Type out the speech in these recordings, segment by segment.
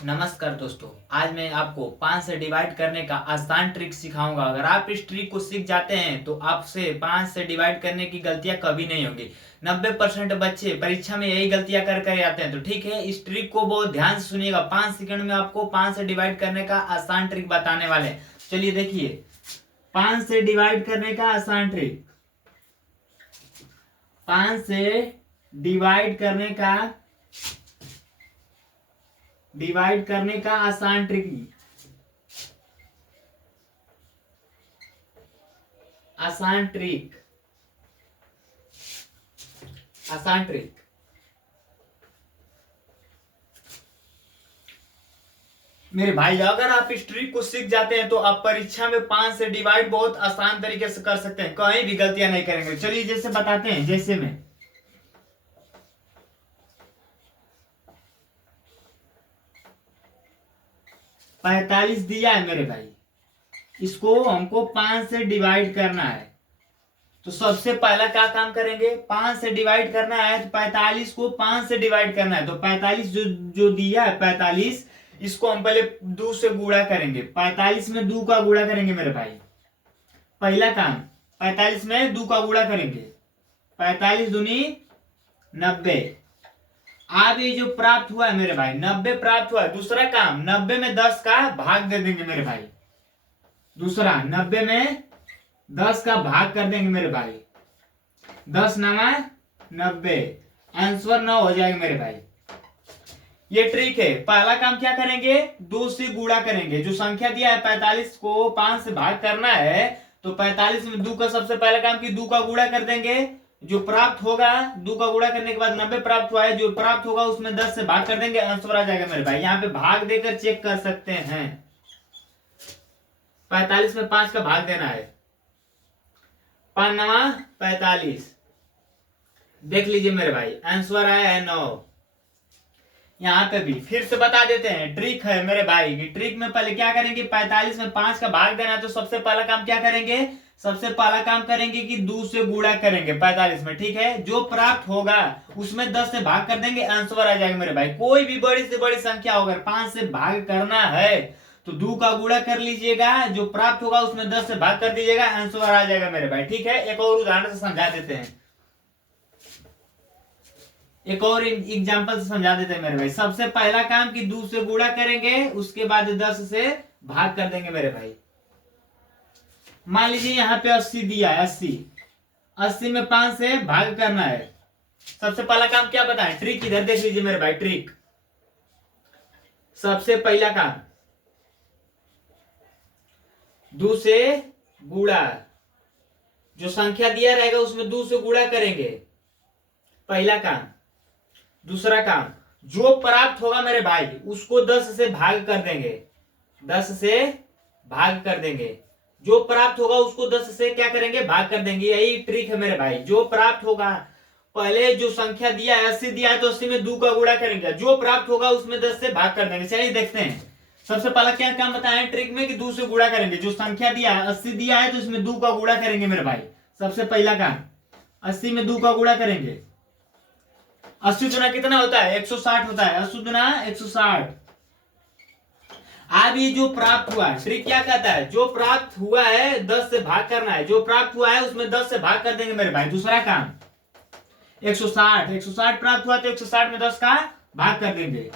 नमस्कार दोस्तों, आज मैं आपको 5 से डिवाइड करने का आसान ट्रिक सिखाऊंगा। अगर आप इस ट्रिक को सीख जाते हैं तो आपसे 5 से डिवाइड करने की गलतियां कभी नहीं होंगी। 90% बच्चे परीक्षा में यही गलतियां कर कर आते हैं। तो ठीक है, इस ट्रिक को बहुत ध्यान से सुनिएगा। 5 सेकंड में आपको 5 से डिवाइड करने का आसान ट्रिक बताने वाले हैं। चलिए देखिए, 5 से डिवाइड करने का आसान ट्रिक। 5 से डिवाइड करने का आसान ट्रिक। आसान ट्रिक मेरे भाई, अगर आप इस ट्रिक को सीख जाते हैं तो आप परीक्षा में 5 से डिवाइड बहुत आसान तरीके से कर सकते हैं, कहीं भी गलतियां नहीं करेंगे। चलिए जैसे बताते हैं, जैसे में 45 दिया है मेरे भाई, इसको हमको 5 से डिवाइड करना है। तो सबसे पहला क्या काम करेंगे, 5 से डिवाइड करना है तो 45 को 5 से डिवाइड करना है। तो 45 जो जो दिया है 45, इसको हम पहले 2 से गुणा करेंगे। 45 में 2 का गुणा करेंगे मेरे भाई। पहला काम, 45 में 2 का गुणा करेंगे। 45 दूनी 90। अब ये जो प्राप्त हुआ है मेरे भाई, 90 प्राप्त हुआ है। दूसरा काम, 90 में 10 का भाग दे देंगे मेरे भाई। दूसरा, 90 में 10 का भाग कर देंगे मेरे भाई। 10 नवा 90, आंसर 9 हो जाएगा मेरे भाई। ये ट्रिक है। पहला काम क्या करेंगे, 2 से गुणा करेंगे। जो संख्या दिया है 45 को 5 से भाग करना है, तो 45 में 2 का सबसे पहला काम कि 2 का गुणा कर देंगे। जो प्राप्त होगा, 2 का गुणा करने के बाद 90 प्राप्त हुआ है, जो प्राप्त होगा उसमें 10 से भाग कर देंगे, आंसर आ जाएगा मेरे भाई। यहाँ पे भाग देकर चेक कर सकते हैं। 45 में 5 का भाग देना है। 5 नवा 45, देख लीजिए मेरे भाई, आंसर आया है 9। यहाँ पे भी फिर से बता देते हैं, ट्रिक है मेरे भाई की। ट्रिक में पहले क्या करेंगे, 45 में 5 का भाग देना है। तो सबसे पहला काम क्या करेंगे, सबसे पहला काम करेंगे कि 2 से गुणा करेंगे 45 में। ठीक है, जो प्राप्त होगा उसमें 10 से भाग कर देंगे, आंसर आ जाएगा मेरे भाई। कोई भी बड़ी से बड़ी संख्या होगा, 5 से भाग करना है तो 2 का गुणा कर लीजिएगा, जो प्राप्त होगा उसमें 10 से भाग कर दीजिएगा, आंसर आ जाएगा मेरे भाई। ठीक है, एक और उदाहरण से समझा देते हैं। एक और एग्जांपल से समझा देते हैं मेरे भाई। सबसे पहला काम कि 2 से गुणा करेंगे, उसके बाद 10 से भाग कर देंगे मेरे भाई। मान लीजिए यहाँ पे 80 दिया है, 80 में 5 से भाग करना है। सबसे पहला काम क्या बताएं, ट्रिक इधर देख लीजिए मेरे भाई। ट्रिक, सबसे पहला काम 2 से गुणा, जो संख्या दिया रहेगा उसमें 2 से गुणा करेंगे, पहला काम। दूसरा काम, जो प्राप्त होगा मेरे भाई उसको 10 से भाग कर देंगे। 10 से भाग कर देंगे, जो प्राप्त होगा उसको 10 से क्या करेंगे, भाग कर देंगे। यही ट्रिक है मेरे भाई। जो प्राप्त होगा, पहले जो संख्या दिया है 80 दिया है तो 80 में 2 का गुणा करेंगे, जो प्राप्त होगा उसमें 10 से भाग कर देंगे। चलिए देखते हैं। सबसे पहला क्या काम बताया ट्रिक में कि 2 से गुणा करेंगे। जो संख्या दिया है 80 दिया है तो इसमें 2 का गुणा करेंगे मेरे भाई। सबसे पहला काम, 80 में 2 का गुणा करेंगे। 80 गुना कितना होता है, 160 होता है। 80 गुना 160। अब ये जो प्राप्त हुआ, ट्रिक क्या कहता है, जो प्राप्त हुआ है 10 से भाग करना है। जो प्राप्त हुआ है उसमें 10 से भाग कर देंगे मेरे भाई। दूसरा काम, 160 प्राप्त हुआ तो 160 में 10 का भाग कर देंगे।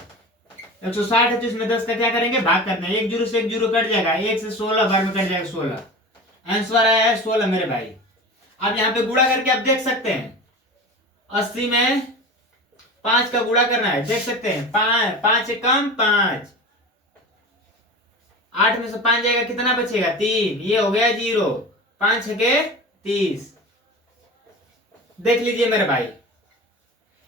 160 है तो इसमें 10 का क्या करेंगे, भाग कर देंगे। 1 जीरो से 1 जीरो कट जाएगा, 1 से 16 बार में कट जाएगा 16, आंसर आया है 16 मेरे भाई। अब यहाँ पे गुणा करके आप देख सकते हैं, 80 में 5 का गुणा करना है, देख सकते हैं। 5 से कम 5, 8 में से 5 जाएगा, कितना बचेगा 3, ये हो गया 0। 5 के 30, देख लीजिए मेरे भाई।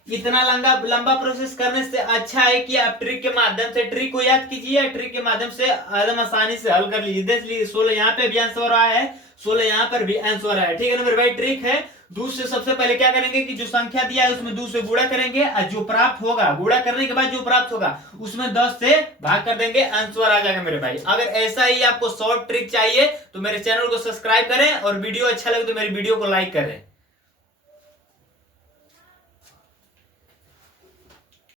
इतना लंबा प्रोसेस करने से अच्छा है कि आप ट्रिक के माध्यम से ट्रिक को याद कीजिए, ट्रिक के माध्यम से एकदम आसानी से हल कर लीजिए। देख लीजिए, 16 यहाँ पे भी आंसर रहा है, 16 यहाँ पर भी आंसर है। ठीक है ना मेरे भाई। ट्रिक है, 2 से सबसे पहले क्या करेंगे कि जो संख्या दिया है उसमें 2 से गुणा करेंगे, और जो प्राप्त होगा, गुणा करने के बाद जो प्राप्त होगा उसमें 10 से भाग कर देंगे, आंसर आ जाएगा मेरे भाई। अगर ऐसा ही आपको शॉर्ट ट्रिक चाहिए तो मेरे चैनल को सब्सक्राइब करें, और वीडियो अच्छा लगे तो मेरी वीडियो को लाइक करें।